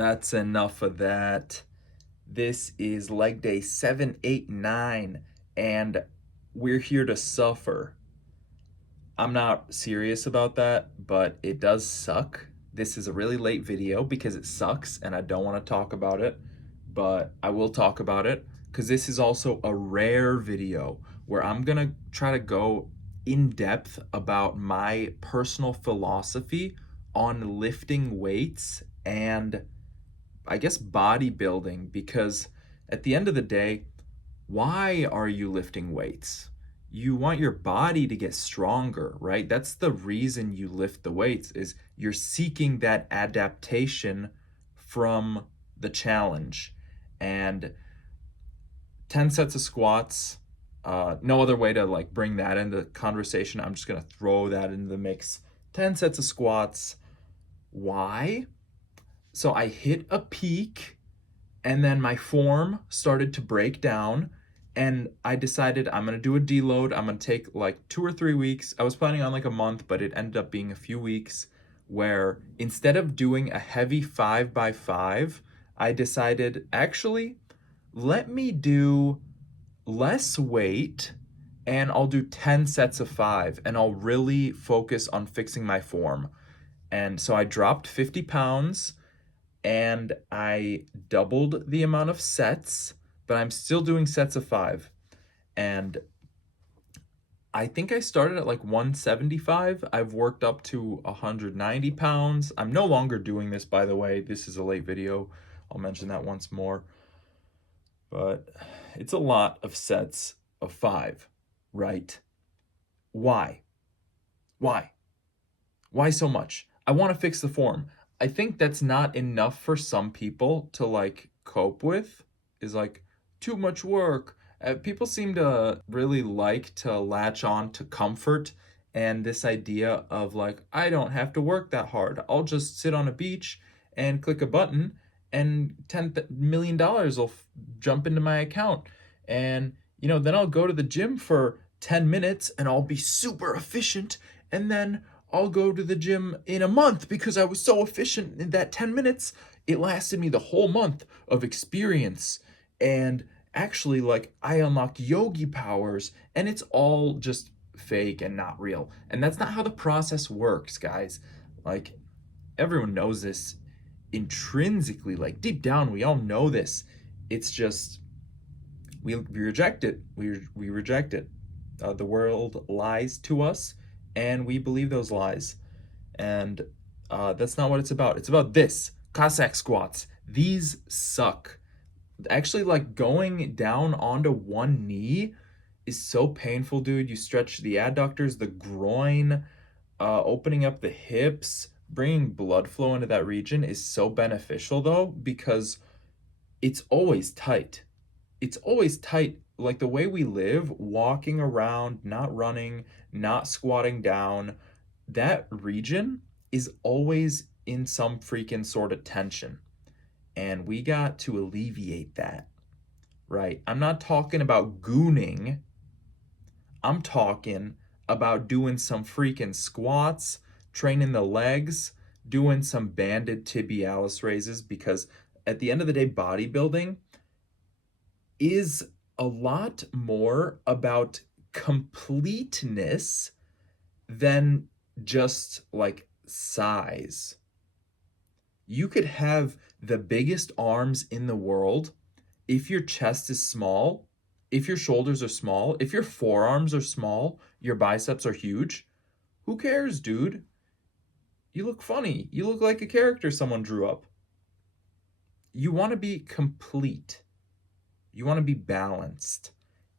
That's enough of that. This is leg day 7, 8, 9, and we're here to suffer. I'm not serious about that, but it does suck. This is a really late video because it sucks and I don't want to talk about it, but I will talk about it because this is also a rare video where I'm gonna try to go in depth about my personal philosophy on lifting weights and I guess bodybuilding, because at the end of the day, why are you lifting weights? You want your body to get stronger, right? That's the reason you lift the weights, is you're seeking that adaptation from the challenge. And 10 sets of squats, no other way to like bring that into the conversation. I'm just gonna throw that into the mix. 10 sets of squats. Why? So I hit a peak and then my form started to break down and I decided I'm going to do a deload. I'm going to take like 2 or 3 weeks. I was planning on like a month, but it ended up being a few weeks where instead of doing a heavy 5x5, I decided actually let me do less weight and I'll do 10 sets of 5 and I'll really focus on fixing my form. And so I dropped 50 pounds and I doubled the amount of sets, but I'm still doing sets of 5. And I think I started at like 175. I've worked up to 190 pounds. I'm no longer doing this, by the way. This is a late video. I'll mention that once more. But it's a lot of sets of 5, right? Why? Why? Why so much? I want to fix the form. I think that's not enough for some people to like cope with, is like too much work. People seem to really like to latch on to comfort and this idea of like, I don't have to work that hard. I'll just sit on a beach and click a button and $10 million will jump into my account. And, then I'll go to the gym for 10 minutes and I'll be super efficient. And then I'll go to the gym in a month because I was so efficient in that 10 minutes. It lasted me the whole month of experience. And actually, like, I unlocked yogi powers, and it's all just fake and not real. And that's not how the process works, guys. Like, everyone knows this intrinsically, like, deep down, we all know this. It's just, we reject it. We reject it. The world lies to us and we believe those lies. And that's not what it's about. It's about this. Cossack squats. These suck. Actually, like going down onto one knee is so painful, dude. You stretch the adductors, the groin, opening up the hips, bringing blood flow into that region is so beneficial though, because it's always tight. It's always tight. Like the way we live, walking around, not running, not squatting down, that region is always in some freaking sort of tension. And we got to alleviate that, right? I'm not talking about gooning. I'm talking about doing some freaking squats, training the legs, doing some banded tibialis raises, because at the end of the day, bodybuilding is a lot more about completeness than just like size. You could have the biggest arms in the world. If your chest is small, if your shoulders are small, if your forearms are small, your biceps are huge, who cares, dude? You look funny. You look like a character someone drew up. You want to be complete. You want to be balanced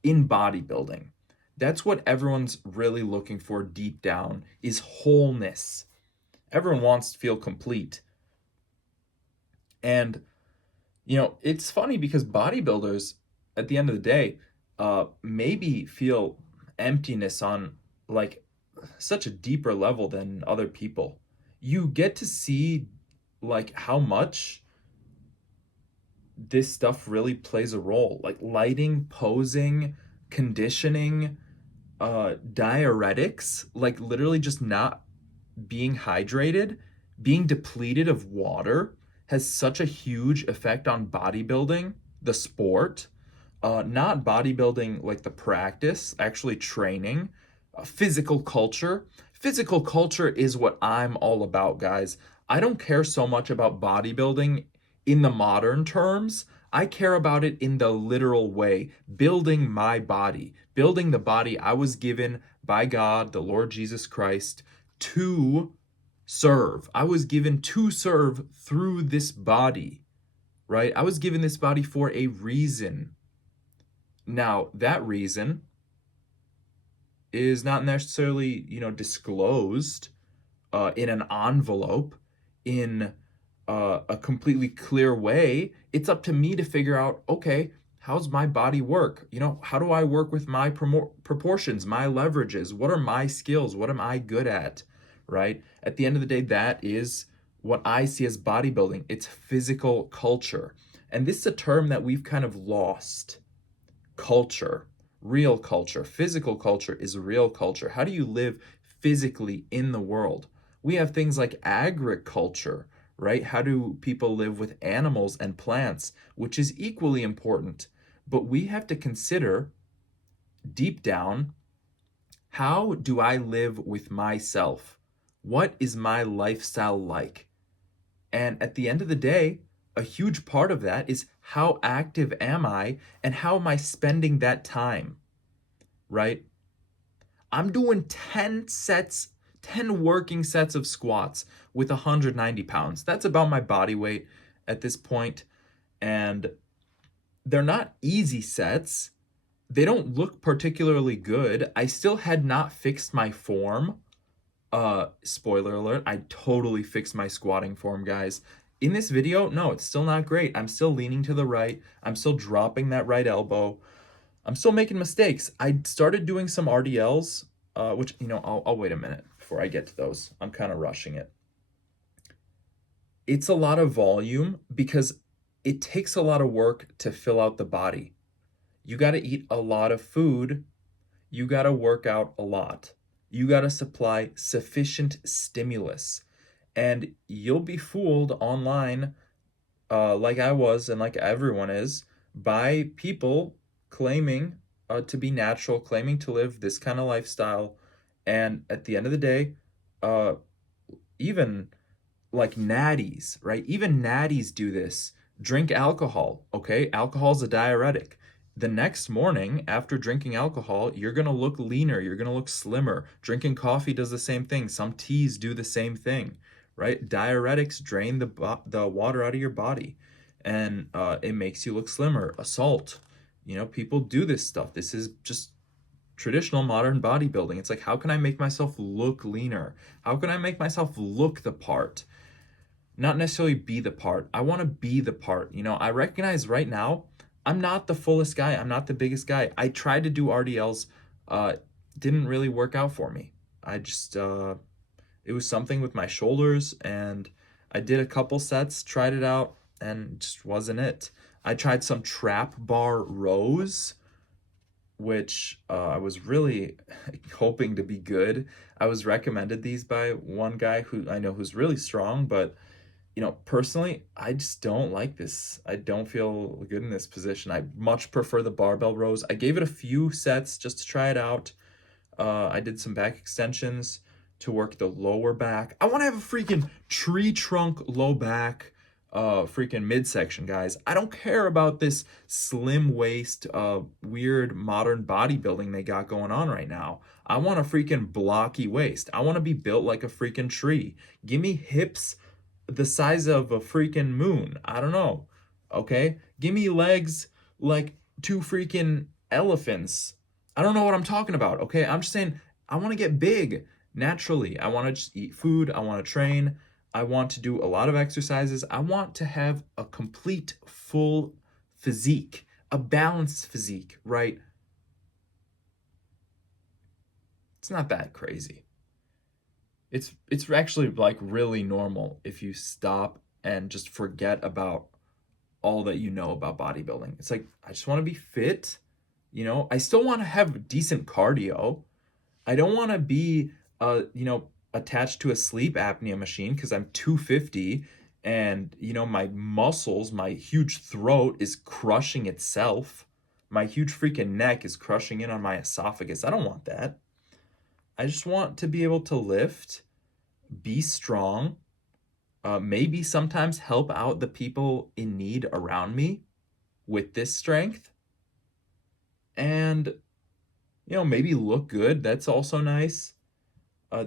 in bodybuilding. That's what everyone's really looking for deep down, is wholeness. Everyone wants to feel complete. And, it's funny because bodybuilders, at the end of the day, maybe feel emptiness on like such a deeper level than other people. You get to see like how much this stuff really plays a role, like lighting, posing, conditioning, diuretics, like literally just not being hydrated, being depleted of water has such a huge effect on bodybuilding, the sport, not bodybuilding like the practice, actually training, physical culture. Physical culture is what I'm all about, guys. I don't care so much about bodybuilding in the modern terms. I care about it in the literal way, building my body, building the body I was given by God, the Lord Jesus Christ, to serve. I was given to serve through this body, right? I was given this body for a reason. Now, that reason is not necessarily, disclosed in an envelope in a completely clear way. It's up to me to figure out, okay, how's my body work? How do I work with my proportions, my leverages? What are my skills? What am I good at? Right? At the end of the day, that is what I see as bodybuilding. It's physical culture. And this is a term that we've kind of lost. Culture, real culture. Physical culture is real culture. How do you live physically in the world? We have things like agriculture, right? How do people live with animals and plants, which is equally important. But we have to consider deep down, how do I live with myself? What is my lifestyle like? And at the end of the day, a huge part of that is how active am I and how am I spending that time, right? I'm doing 10 sets, 10 working sets of squats with 190 pounds. That's about my body weight at this point. And they're not easy sets. They don't look particularly good. I still had not fixed my form. Spoiler alert, I totally fixed my squatting form, guys. In this video, no, it's still not great. I'm still leaning to the right. I'm still dropping that right elbow. I'm still making mistakes. I started doing some RDLs, which, I'll wait a minute before I get to those. I'm kind of rushing it. It's a lot of volume because it takes a lot of work to fill out the body. You got to eat a lot of food. You got to work out a lot. You got to supply sufficient stimulus. And you'll be fooled online, like I was and like everyone is, by people claiming to be natural, claiming to live this kind of lifestyle. And at the end of the day, uh, even like natties, right? Even natties do this. Drink alcohol, okay? Alcohol's a diuretic. The next morning, after drinking alcohol, you're gonna look leaner, you're gonna look slimmer. Drinking coffee does the same thing. Some teas do the same thing, right? Diuretics drain the water out of your body, and it makes you look slimmer. Assault, people do this stuff. This is just traditional modern bodybuilding. It's like, how can I make myself look leaner? How can I make myself look the part? Not necessarily be the part. I want to be the part. I recognize right now I'm not the fullest guy. I'm not the biggest guy. I tried to do RDLs, didn't really work out for me. I just it was something with my shoulders, and I did a couple sets, tried it out, and just wasn't it. I tried some trap bar rows, which I was really hoping to be good. I was recommended these by one guy who I know who's really strong, but personally, I just don't like this. I don't feel good in this position. I much prefer the barbell rows. I gave it a few sets just to try it out. I did some back extensions to work the lower back. I want to have a freaking tree trunk low back, freaking midsection, guys. I don't care about this slim waist, weird modern bodybuilding they got going on right now. I want a freaking blocky waist. I want to be built like a freaking tree. Give me hips the size of a freaking moon. I don't know. Okay? Give me legs like two freaking elephants. I don't know what I'm talking about. Okay? I'm just saying I want to get big naturally. I want to just eat food. I want to train. I want to do a lot of exercises. I want to have a complete, full physique, a balanced physique, right? It's not that crazy. It's actually like really normal if you stop and just forget about all that you know about bodybuilding. It's like, I just want to be fit, I still want to have decent cardio. I don't want to be attached to a sleep apnea machine because I'm 250 And, my muscles, my huge throat is crushing itself. My huge freaking neck is crushing in on my esophagus. I don't want that. I just want to be able to lift, be strong, maybe sometimes help out the people in need around me with this strength, and, maybe look good. That's also nice. Uh,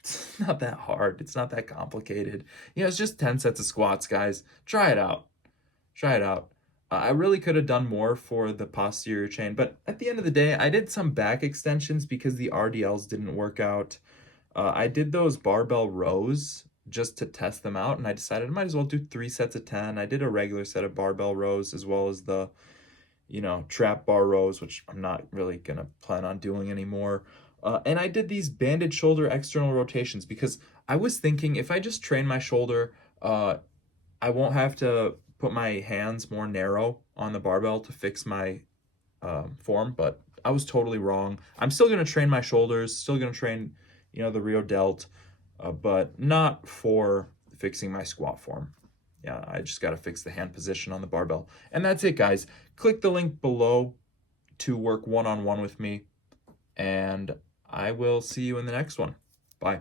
it's not that hard. It's not that complicated. It's just 10 sets of squats, guys. Try it out. Try it out. I really could have done more for the posterior chain, but at the end of the day, I did some back extensions because the RDLs didn't work out. I did those barbell rows just to test them out, and I decided I might as well do 3 sets of 10. I did a regular set of barbell rows as well as the, trap bar rows, which I'm not really gonna plan on doing anymore. And I did these banded shoulder external rotations because I was thinking if I just train my shoulder, I won't have to put my hands more narrow on the barbell to fix my form, but I was totally wrong. I'm still going to train my shoulders, still going to train, the Rio Delt, but not for fixing my squat form. Yeah, I just got to fix the hand position on the barbell. And that's it, guys. Click the link below to work one-on-one with me, and I will see you in the next one. Bye.